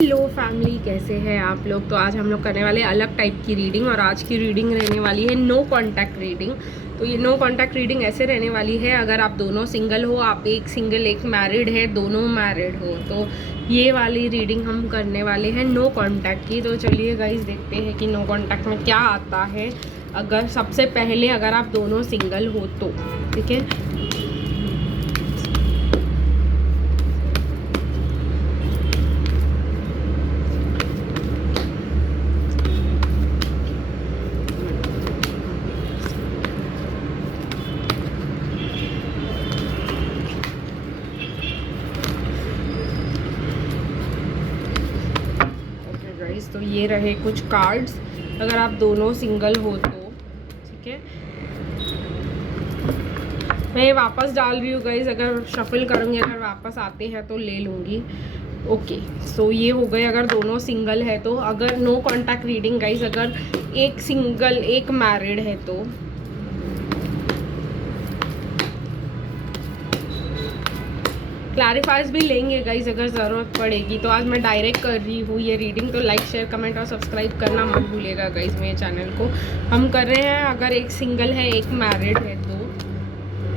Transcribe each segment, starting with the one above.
Hello family, कैसे हैं आप लोग। तो आज हम लोग करने वाले अलग टाइप की रीडिंग, और आज की रीडिंग रहने वाली है नो कांटेक्ट रीडिंग। तो ये नो कांटेक्ट रीडिंग ऐसे रहने वाली है, अगर आप दोनों सिंगल हो, आप एक सिंगल एक मैरिड है, दोनों मैरिड हो, तो ये वाली रीडिंग हम करने वाले हैं नो कांटेक्ट की। तो चलिए गाइस देखते हैं कि नो कांटेक्ट में क्या आता है। अगर सबसे पहले अगर आप दोनों सिंगल हो तो ठीक है। तो ये रहे कुछ कार्ड्स, अगर आप दोनों सिंगल हो तो ठीक है। मैं वापस डाल रही हूँ गाइज, अगर शफल करूँगी, अगर वापस आते हैं तो ले लूँगी। ओके, सो ये हो गए अगर दोनों सिंगल है तो। अगर नो कांटेक्ट रीडिंग गाइज, अगर एक सिंगल एक मैरिड है तो क्लैरिफाइज भी लेंगे गाइज अगर ज़रूरत पड़ेगी। तो आज मैं डायरेक्ट कर रही हूँ ये रीडिंग, तो लाइक शेयर कमेंट और सब्सक्राइब करना मत भूलिएगा गाइज मेरे चैनल को। हम कर रहे हैं अगर एक सिंगल है एक मैरिड है तो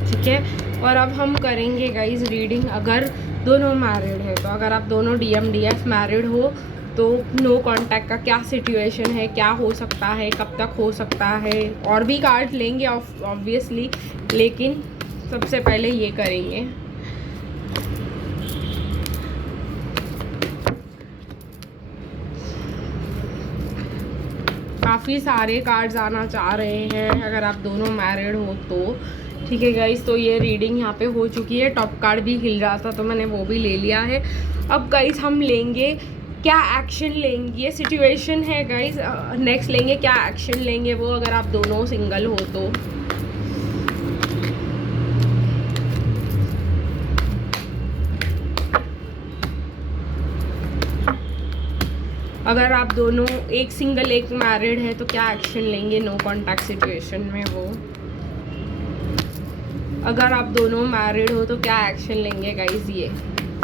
ठीक है। और अब हम करेंगे गाइज रीडिंग अगर दोनों मैरिड है तो। अगर आप दोनों DMDF मैरिड हो तो नो कांटेक्ट का क्या सिचुएशन है, क्या हो सकता है, कब तक हो सकता है। और भी कार्ड लेंगे ऑब्वियसली, लेकिन सबसे पहले ये करेंगे। काफ़ी सारे कार्ड्स आना चाह रहे हैं अगर आप दोनों मैरिड हो तो ठीक है गाइस। तो ये रीडिंग यहाँ पे हो चुकी है, टॉप कार्ड भी हिल रहा था तो मैंने वो भी ले लिया है। अब गाइस हम लेंगे क्या एक्शन लेंगे, ये सिचुएशन है गाइस। नेक्स्ट लेंगे क्या एक्शन लेंगे वो, अगर आप दोनों सिंगल हो तो। अगर आप दोनों एक सिंगल एक मैरिड है तो क्या एक्शन लेंगे नो कांटेक्ट सिचुएशन में वो। अगर आप दोनों मैरिड हो तो क्या एक्शन लेंगे गाइज,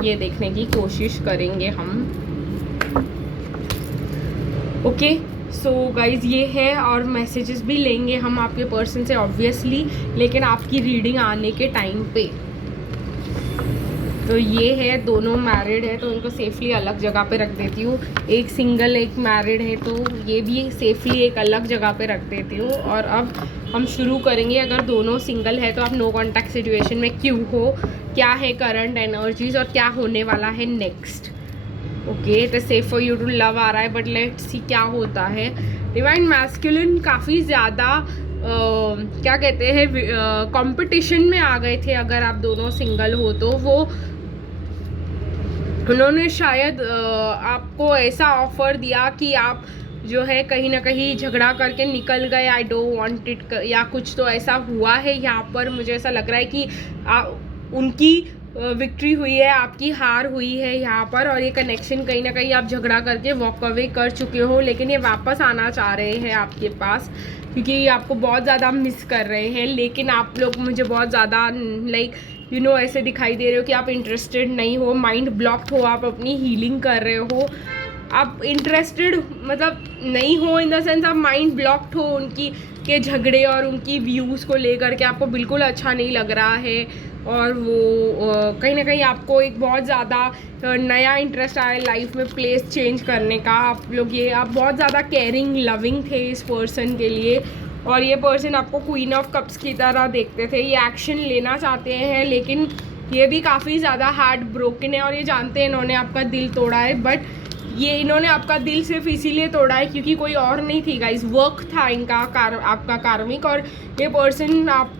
ये देखने की कोशिश करेंगे हम। ओके, सो गाइज ये है, और मैसेजेस भी लेंगे हम आपके पर्सन से ऑब्वियसली, लेकिन आपकी रीडिंग आने के टाइम पे। तो ये है दोनों मैरिड है तो उनको सेफली अलग जगह पे रख देती हूँ। एक सिंगल एक मैरिड है तो ये भी सेफली एक अलग जगह पे रख देती हूँ। और अब हम शुरू करेंगे अगर दोनों सिंगल है तो आप नो कांटेक्ट सिचुएशन में क्यों हो, क्या है करंट एनर्जीज और क्या होने वाला है नेक्स्ट। ओके, तो safe for you to love आ रहा है, बट लेट्स सी क्या होता है। डिवाइन मैस्कुलिन काफ़ी ज़्यादा क्या कहते हैं कंपटीशन में आ गए थे। अगर आप दोनों सिंगल हो तो वो उन्होंने शायद आपको ऐसा ऑफर दिया कि आप जो है कहीं ना कहीं झगड़ा करके निकल गए, आई डोंट वांट इट, या कुछ तो ऐसा हुआ है यहाँ पर। मुझे ऐसा लग रहा है कि उनकी विक्ट्री हुई है, आपकी हार हुई है यहाँ पर। और ये कनेक्शन कहीं ना कहीं आप झगड़ा करके वॉक अवे कर चुके हो, लेकिन ये वापस आना चाह रहे हैं आपके पास क्योंकि आपको बहुत ज़्यादा मिस कर रहे हैं। लेकिन आप लोग मुझे बहुत ज़्यादा लाइक ऐसे दिखाई दे रहे हो कि आप इंटरेस्टेड नहीं हो, माइंड ब्लॉक्ड हो, आप अपनी हीलिंग कर रहे हो। आप इंटरेस्टेड मतलब नहीं हो इन द सेंस, आप माइंड ब्लॉक्ड हो उनकी के झगड़े और उनकी व्यूज़ को लेकर के। आपको बिल्कुल अच्छा नहीं लग रहा है, और वो कहीं ना कहीं आपको एक बहुत ज़्यादा नया इंटरेस्ट आया लाइफ में प्लेस चेंज करने का। आप बहुत ज़्यादा केयरिंग लविंग थे इस पर्सन के लिए, और ये पर्सन आपको क्वीन ऑफ कप्स की तरह देखते थे। ये एक्शन लेना चाहते हैं, लेकिन ये भी काफ़ी ज़्यादा हार्ट ब्रोकन है, और ये जानते हैं इन्होंने आपका दिल तोड़ा है। बट ये इन्होंने आपका दिल सिर्फ इसीलिए तोड़ा है क्योंकि कोई और नहीं थी गाइस, वर्क था इनका आपका कार्मिक। और ये पर्सन आप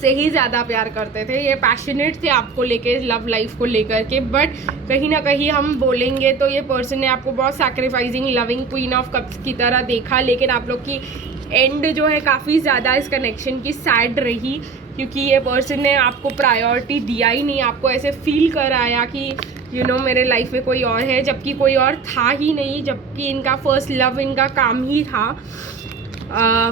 से ही ज़्यादा प्यार करते थे, ये पैशनेट थे आपको लेके, लव लाइफ को लेकर के। बट कहीं ना कहीं हम बोलेंगे तो ये पर्सन ने आपको बहुत sacrificing loving queen of cups की तरह देखा, लेकिन आप लोग की एंड जो है काफ़ी ज़्यादा इस कनेक्शन की सैड रही, क्योंकि ये पर्सन ने आपको प्रायोरिटी दिया ही नहीं। आपको ऐसे फील कराया कि मेरे लाइफ में कोई और है, जबकि कोई और था ही नहीं, जबकि इनका फर्स्ट लव इनका काम ही था।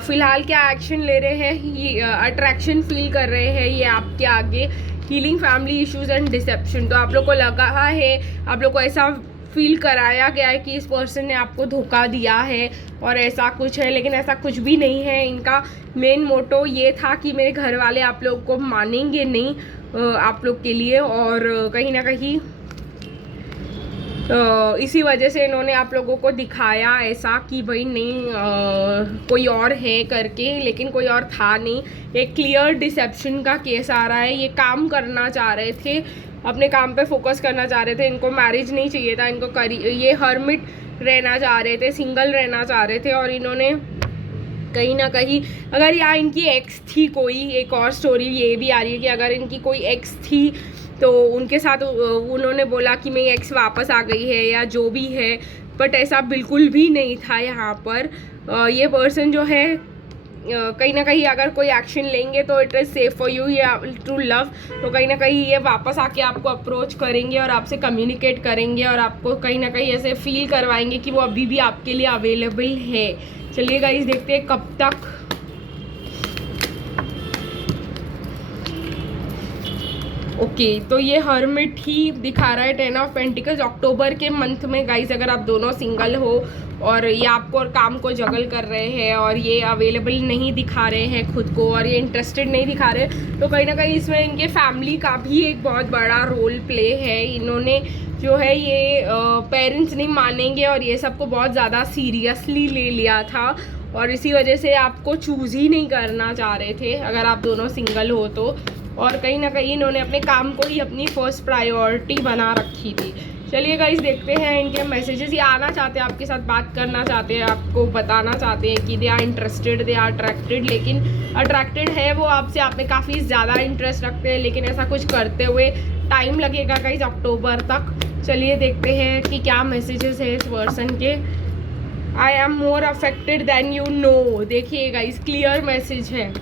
फ़िलहाल क्या एक्शन ले रहे हैं, ये अट्रैक्शन फील कर रहे हैं ये आपके आगे। Healing family issues and deception, तो आप लोग को लगा है, आप लोग को ऐसा फील कराया गया है कि इस पर्सन ने आपको धोखा दिया है और ऐसा कुछ है, लेकिन ऐसा कुछ भी नहीं है। इनका मेन मोटो ये था कि मेरे घर वाले आप लोग को मानेंगे नहीं आप लोग के लिए, और कहीं ना कहीं इसी वजह से इन्होंने आप लोगों को दिखाया ऐसा कि भाई नहीं कोई और है करके, लेकिन कोई और था नहीं। एक क्लियर डिसेप्शन का केस आ रहा है। ये काम करना चाह रहे थे, अपने काम पे फोकस करना चाह रहे थे, इनको मैरिज नहीं चाहिए था, इनको ये हर्मिट रहना चाह रहे थे, सिंगल रहना चाह रहे थे। और इन्होंने कहीं ना कहीं, अगर यहाँ इनकी एक्स थी कोई, एक और स्टोरी ये भी आ रही है कि अगर इनकी कोई एक्स थी तो उनके साथ उन्होंने बोला कि मेरी एक्स वापस आ गई है या जो भी है, बट ऐसा बिल्कुल भी नहीं था यहाँ पर। ये पर्सन जो है कहीं ना कहीं अगर कोई एक्शन लेंगे तो it is safe for you या टू लव, तो कहीं ना कहीं ये वापस आके आपको अप्रोच करेंगे और आपसे कम्युनिकेट करेंगे और आपको कहीं ना कहीं ऐसे फील करवाएंगे कि वो अभी भी आपके लिए अवेलेबल है। चलिए गाइस देखते हैं कब तक। ओके तो ये हर्मिट ही दिखा रहा है, 10 ऑफ पेंटिकल्स। अक्टूबर के मंथ में गाइस अगर आप दोनों सिंगल हो और ये आपको और काम को जगल कर रहे हैं और ये अवेलेबल नहीं दिखा रहे हैं खुद को और ये इंटरेस्टेड नहीं दिखा रहे, तो कहीं ना कहीं इसमें इनके फैमिली का भी एक बहुत बड़ा रोल प्ले है। इन्होंने जो है ये पेरेंट्स नहीं मानेंगे और ये सबको बहुत ज़्यादा सीरियसली ले लिया था और इसी वजह से आपको चूज़ ही नहीं करना चाह रहे थे अगर आप दोनों सिंगल हो तो। और कहीं ना कहीं इन्होंने अपने काम को ही अपनी फर्स्ट प्रायोरिटी बना रखी थी। चलिए गाइस देखते हैं इनके मैसेजेस। ये आना चाहते हैं, आपके साथ बात करना चाहते हैं, आपको बताना चाहते हैं कि they are interested, they are attracted, लेकिन अट्रैक्टेड है वो आपसे, आप में काफ़ी ज़्यादा इंटरेस्ट रखते हैं, लेकिन ऐसा कुछ करते हुए टाइम लगेगा गाइस अक्टूबर तक। चलिए देखते हैं कि क्या मैसेजेस है इस पर्सन के। I am more affected than you know, देखिए गाइस क्लियर मैसेज है।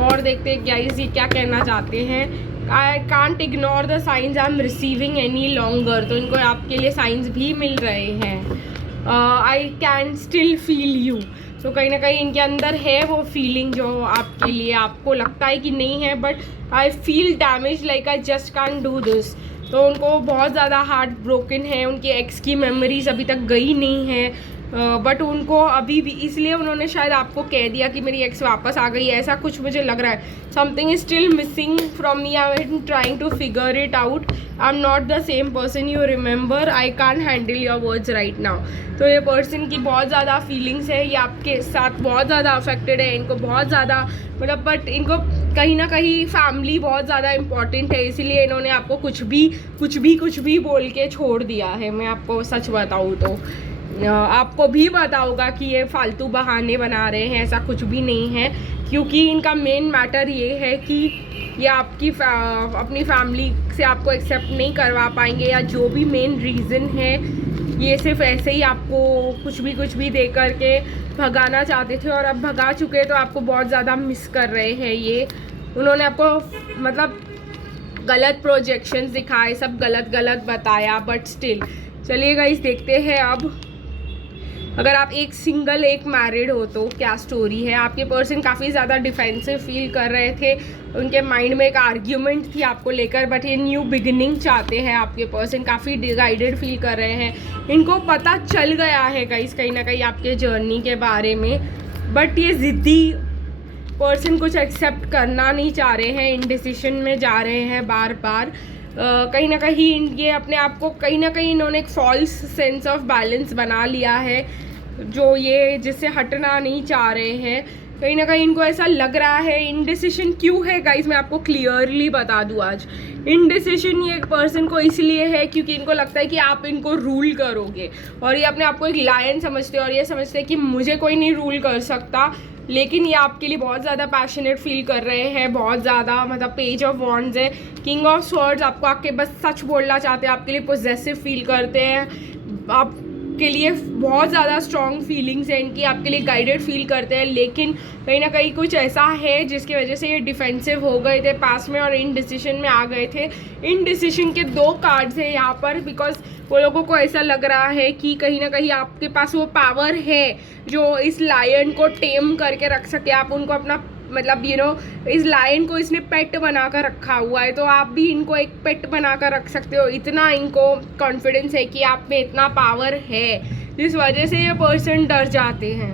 और देखते हैं गाइस ये क्या कहना चाहते हैं। I can't ignore the science I am receiving any longer, तो इनको आपके लिए साइंस भी मिल रहे हैं। I can still feel you, तो कहीं ना कहीं इनके अंदर है वो फीलिंग जो आपके लिए, आपको लगता है कि नहीं है, but I feel damage like I just can't do this. तो उनको बहुत ज़्यादा हार्ट ब्रोकन है, उनके एक्स की मेमोरीज अभी तक गई नहीं है, बट उनको अभी भी, इसलिए उन्होंने शायद आपको कह दिया कि मेरी एक्स वापस आ गई है, ऐसा कुछ मुझे लग रहा है। Something is still missing from me, I am trying to figure it out, I am not the same person you remember, I can't handle your words right now. तो ये पर्सन की बहुत ज़्यादा फीलिंग्स है, ये आपके साथ बहुत ज़्यादा अफेक्टेड है, इनको बहुत ज़्यादा मतलब, बट इनको कहीं ना कहीं फैमिली बहुत ज़्यादा इंपॉर्टेंट है, इसीलिए इन्होंने आपको कुछ भी बोल के छोड़ दिया है। मैं आपको सच बताऊँ तो आपको भी पता होगा कि ये फालतू बहाने बना रहे हैं, ऐसा कुछ भी नहीं है, क्योंकि इनका मेन मैटर ये है कि ये आपकी अपनी फैमिली से आपको एक्सेप्ट नहीं करवा पाएंगे, या जो भी मेन रीज़न है, ये सिर्फ ऐसे ही आपको कुछ भी दे करके भगाना चाहते थे और अब भगा चुके, तो आपको बहुत ज़्यादा मिस कर रहे हैं। ये उन्होंने आपको मतलब गलत प्रोजेक्शंस दिखाए, सब गलत बताया, बट स्टिल। चलिए गाइस देखते हैं अब, अगर आप एक सिंगल एक मैरिड हो तो क्या स्टोरी है। आपके पर्सन काफ़ी ज़्यादा डिफेंसिव फील कर रहे थे, उनके माइंड में एक आर्ग्यूमेंट थी आपको लेकर, बट ये न्यू बिगिनिंग चाहते हैं। आपके पर्सन काफ़ी डिसाइडेड फील कर रहे हैं, इनको पता चल गया है गाइस कहीं ना कहीं आपके जर्नी के बारे में, बट ये ज़िद्दी पर्सन कुछ एक्सेप्ट करना नहीं चाह रहे हैं, इनडिसिशन में जा रहे हैं बार बार। कहीं ना कहीं ये अपने आप को कहीं ना कहीं इन्होंने एक फॉल्स सेंस ऑफ बैलेंस बना लिया है, जो ये जिससे हटना नहीं चाह रहे हैं। कहीं ना कहीं इनको ऐसा लग रहा है, इनडिसिशन क्यों है गाइस, मैं आपको क्लियरली बता दूं आज। इनडिसिशन ये एक पर्सन को इसलिए है क्योंकि इनको लगता है कि आप इनको रूल करोगे, और ये अपने आप को एक लायन समझते हैं और ये समझते हैं कि मुझे कोई नहीं रूल कर सकता, लेकिन ये आपके लिए बहुत ज़्यादा पैशनेट फील कर रहे हैं, बहुत ज़्यादा मतलब पेज ऑफ वॉन्ड्स है, किंग ऑफ स्वॉर्ड्स, आपको आके बस सच बोलना चाहते हैं, आपके लिए पोजेसिव फील करते हैं, आपके लिए बहुत ज़्यादा स्ट्रॉन्ग फीलिंग्स हैं इनकी, आपके लिए गाइडेड फील करते हैं, लेकिन कहीं ना कहीं कुछ ऐसा है जिसकी वजह से ये डिफेंसिव हो गए थे पास में और इनडिसिशन में आ गए थे। इनडिसिशन के 2 कार्ड्स हैं यहाँ पर, बिकॉज वो लोगों को ऐसा लग रहा है कि कहीं ना कहीं आपके पास वो पावर है जो इस लायन को टेम करके रख सके, आप उनको अपना मतलब इस लायन को इसने पेट बना कर रखा हुआ है, तो आप भी इनको एक पेट बना कर रख सकते हो। इतना इनको कॉन्फिडेंस है कि आप में इतना पावर है, जिस वजह से ये पर्सन डर जाते हैं।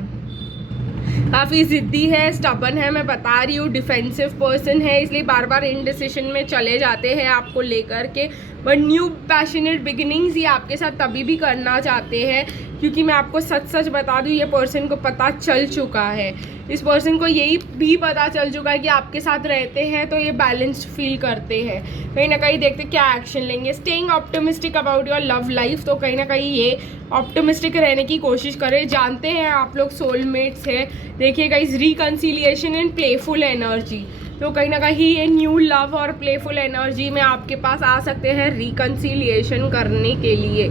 काफ़ी ज़िद्दी है, स्टबन है, मैं बता रही हूँ, डिफेंसिव पर्सन है, इसलिए बार बार इनडिसीजन में चले जाते हैं आपको लेकर के। बट न्यू पैशनेट बिगिनिंग्स ये आपके साथ तभी भी करना चाहते हैं, क्योंकि मैं आपको सच सच बता दूँ, ये पर्सन को पता चल चुका है, इस पर्सन को यही भी पता चल चुका है कि आपके साथ रहते हैं तो ये बैलेंस्ड फील करते हैं। कहीं ना कहीं देखते क्या एक्शन लेंगे। Staying optimistic about your love life, तो कहीं ना कहीं ये ऑप्टिमिस्टिक रहने की कोशिश करें। जानते हैं आप लोग सोलमेट्स हैं। देखिएगा इस रिकन्सिलिएशन एंड प्लेफुल एनर्जी, तो कहीं ना कहीं ये न्यू लव और प्लेफुल एनर्जी में आपके पास आ सकते हैं रिकन्सिलिएशन करने के लिए।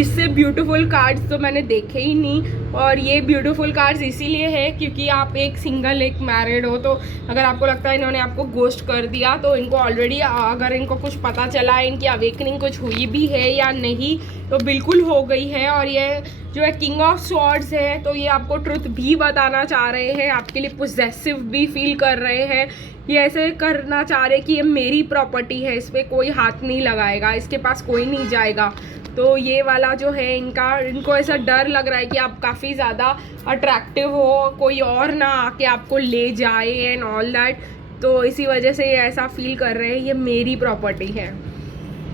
इससे ब्यूटीफुल कार्ड्स तो मैंने देखे ही नहीं, और ये ब्यूटीफुल कार्ड्स इसीलिए है क्योंकि आप एक सिंगल एक मैरिड हो, तो अगर आपको लगता है इन्होंने आपको गोस्ट कर दिया, तो इनको ऑलरेडी अगर इनको कुछ पता चला है, इनकी अवेकनिंग कुछ हुई भी है या नहीं, तो बिल्कुल हो गई है। और ये जो है किंग ऑफ स्वॉर्ड्स है, तो ये आपको ट्रुथ भी बताना चाह रहे हैं, आपके लिए पोजेसिव भी फील कर रहे हैं। ये ऐसे करना चाह रहे कि ये मेरी प्रॉपर्टी है, इस पर कोई हाथ नहीं लगाएगा, इसके पास कोई नहीं जाएगा। तो ये वाला जो है इनको ऐसा डर लग रहा है कि आप काफ़ी ज़्यादा अट्रैक्टिव हो, कोई और ना आके आपको ले जाए एंड ऑल दैट, तो इसी वजह से ये ऐसा फील कर रहे हैं ये मेरी प्रॉपर्टी है।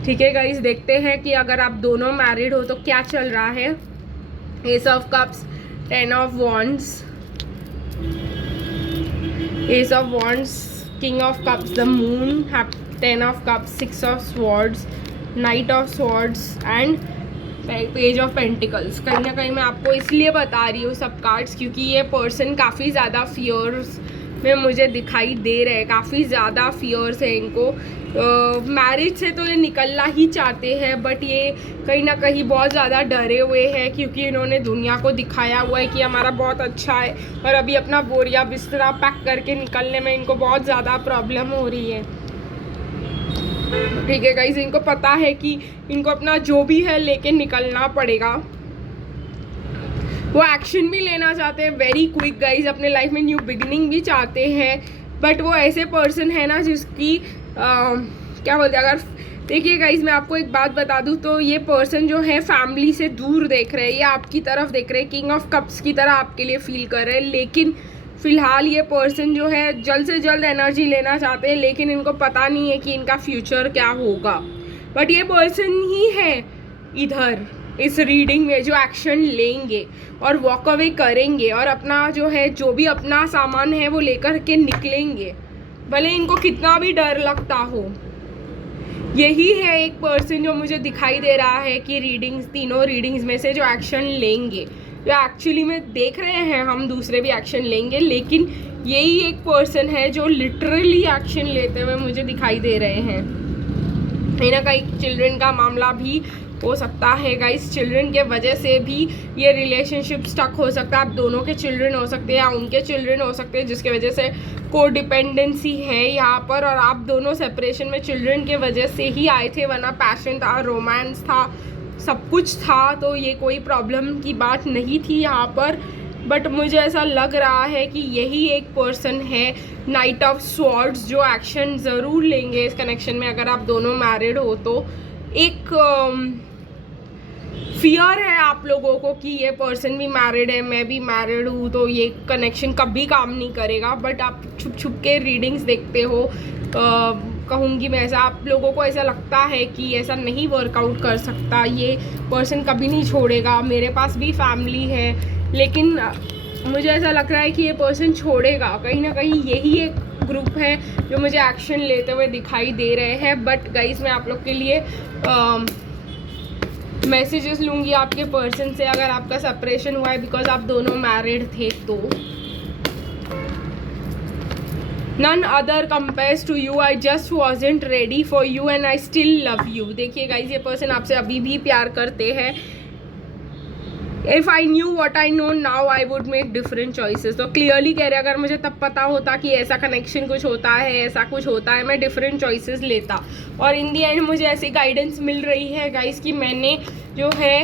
ठीक है गाइस, देखते हैं कि अगर आप दोनों मैरिड हो तो क्या चल रहा है। S of cups, 10 of wands, S of wands, king of cups, the moon, 10 of cups, 6 of swords, night of swords and page of pentacles. कहीं ना कहीं मैं आपको इसलिए बता रही हूँ सब कार्ड्स, क्योंकि ये पर्सन काफ़ी ज़्यादा फियर्स में मुझे दिखाई दे रहे हैं, काफ़ी ज़्यादा फियर्स है इनको। मैरिज से तो ये निकलना ही चाहते हैं, बट ये कहीं ना कहीं बहुत ज़्यादा डरे हुए हैं, क्योंकि इन्होंने दुनिया को दिखाया हुआ है कि हमारा बहुत अच्छा है, और अभी अपना बोरिया बिस्तरा पैक करके निकलने में इनको बहुत ज़्यादा प्रॉब्लम हो रही है। ठीक है गाइस, इनको पता है कि इनको अपना जो भी है लेके निकलना पड़ेगा। वो एक्शन भी लेना चाहते हैं वेरी क्विक गाइस, अपने लाइफ में न्यू बिगिनिंग भी चाहते हैं, बट वो ऐसे पर्सन है ना जिसकी क्या बोलते हैं, अगर देखिए गाइस मैं आपको एक बात बता दूं, तो ये पर्सन जो है फैमिली से दूर देख रहे हैं, ये आपकी तरफ देख रहे हैं, किंग ऑफ कप्स की तरह आपके लिए फील कर रहे हैं। लेकिन फ़िलहाल ये पर्सन जो है जल्द से जल्द एनर्जी लेना चाहते हैं, लेकिन इनको पता नहीं है कि इनका फ्यूचर क्या होगा। बट ये पर्सन ही है इधर इस रीडिंग में जो एक्शन लेंगे और वॉक अवे करेंगे, और अपना जो है जो भी अपना सामान है वो लेकर के निकलेंगे, भले इनको कितना भी डर लगता हो। यही है एक पर्सन जो मुझे दिखाई दे रहा है कि रीडिंग्स, तीनों रीडिंग्स में से जो एक्शन लेंगे, जो एक्चुअली में देख रहे हैं हम दूसरे भी एक्शन लेंगे, लेकिन यही एक पर्सन है जो लिटरली एक्शन लेते हुए मुझे दिखाई दे रहे हैं। कहीं ना कहीं चिल्ड्रन का मामला भी हो सकता है गाइस, चिल्ड्रन के वजह से भी ये रिलेशनशिप स्टक हो सकता है। आप दोनों के चिल्ड्रन हो सकते हैं या उनके चिल्ड्रन हो सकते हैं, जिसके वजह से को डिपेंडेंसी है यहाँ पर, और आप दोनों सेपरेशन में चिल्ड्रन के वजह से ही आए थे, वरना पैशन था, रोमांस था, सब कुछ था, तो ये कोई प्रॉब्लम की बात नहीं थी यहाँ पर। बट मुझे ऐसा लग रहा है कि यही एक पर्सन है, नाइट ऑफ स्वॉर्ड्स, जो एक्शन ज़रूर लेंगे इस कनेक्शन में। अगर आप दोनों मैरिड हो तो एक फियर है आप लोगों को कि ये पर्सन भी मैरिड है, मैं भी मैरिड हूँ, तो ये कनेक्शन कभी काम नहीं करेगा। बट आप छुप छुप के रीडिंग्स देखते हो, कहूँगी मैं ऐसा, आप लोगों को ऐसा लगता है कि ऐसा नहीं वर्कआउट कर सकता, ये पर्सन कभी नहीं छोड़ेगा, मेरे पास भी फैमिली है, लेकिन मुझे ऐसा लग रहा है कि ये पर्सन छोड़ेगा। कहीं ना कहीं यही एक ग्रुप है जो मुझे एक्शन लेते हुए दिखाई दे रहे हैं। बट गाइस मैं आप लोग के लिए मैसेजेस लूँगी आपके पर्सन से, अगर आपका सेपरेशन हुआ है बिकॉज आप दोनों मैरिड थे तो। None other compares to you, I just wasn't ready for you and I still love you। देखिए गाइस, ये पर्सन आपसे अभी भी प्यार करते हैं, if I knew what I know now I would make different choices. तो क्लियरली कह रहे अगर मुझे तब पता होता कि ऐसा कनेक्शन कुछ होता है, ऐसा कुछ होता है, मैं डिफरेंट चॉइसेस लेता। और इन दी एंड मुझे ऐसी गाइडेंस मिल रही है गाइस कि मैंने जो है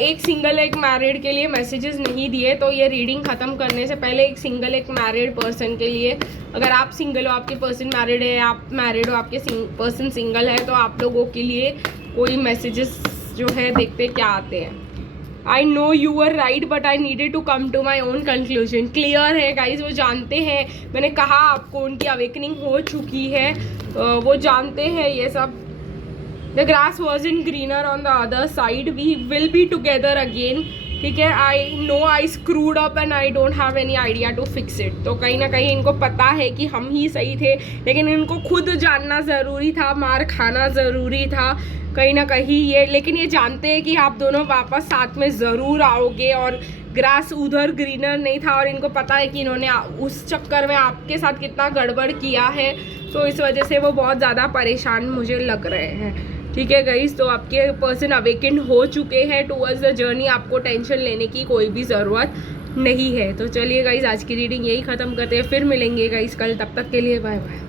एक सिंगल एक मैरिड के लिए मैसेजेस नहीं दिए। तो ये रीडिंग ख़त्म करने से पहले एक सिंगल एक मैरिड पर्सन के लिए, अगर आप सिंगल हो, आपके पर्सन मैरिड है, आप मैरिड हो, आपके पर्सन सिंगल है, तो आप लोगों के लिए कोई मैसेजेस जो है देखते क्या आते हैं। I know you are right but I needed to come to my own conclusion. Clear है गाइज, वो जानते हैं, मैंने कहा आपको उनकी अवेकनिंग हो चुकी है, वो जानते हैं ये सब। The grass was in greener on the other side, we will be together again. ठीक है, I know I screwed up and I don't have any idea to fix it. तो कहीं ना कहीं इनको पता है कि हम ही सही थे, लेकिन इनको खुद जानना ज़रूरी था, मार खाना ज़रूरी था कहीं ना कहीं ये। लेकिन ये जानते हैं कि आप दोनों वापस साथ में ज़रूर आओगे, और ग्रास उधर ग्रीनर नहीं था, और इनको पता है कि इन्होंने उस चक्कर में आपके साथ कितना गड़बड़ किया है। तो इस वजह से वो बहुत ज़्यादा परेशान मुझे लग रहे हैं। ठीक है गाइस, तो आपके पर्सन अवेकेंड हो चुके हैं टूवर्ड्स द जर्नी, आपको टेंशन लेने की कोई भी ज़रूरत नहीं है। तो चलिए गाइस, आज की रीडिंग यही ख़त्म करते हैं, फिर मिलेंगे गाइस कल, तब तक के लिए बाय बाय।